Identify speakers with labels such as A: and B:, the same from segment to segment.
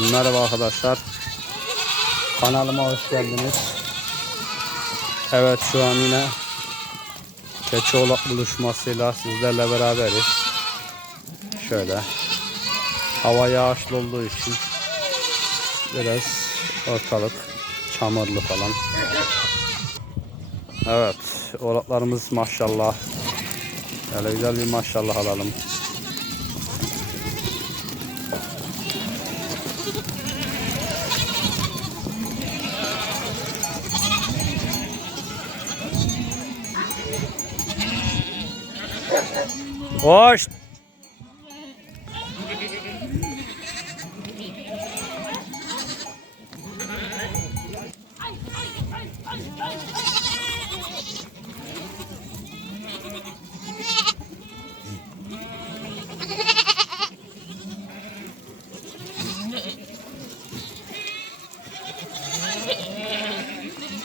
A: Merhaba arkadaşlar. Kanalıma hoş geldiniz. Evet şu an yine Keçioğlak buluşmasıyla sizlerle beraberiz. Şöyle. Hava yağışlı olduğu için biraz ortalık çamurlu falan. Evet. Oğlaklarımız maşallah. Öyle güzel bir maşallah alalım. Hoş.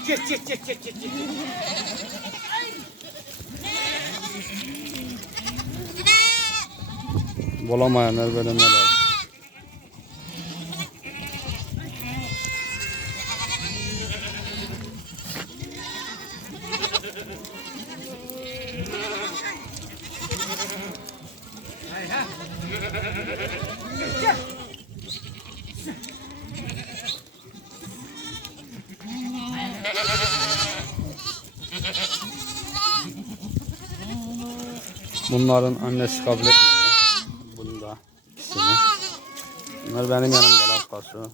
B: Git git git git git. git.
A: Bulamayanlar böyle neler. Bunların annesi kabul etmedi. İkisini. Bunlar benim yanımdalar paso.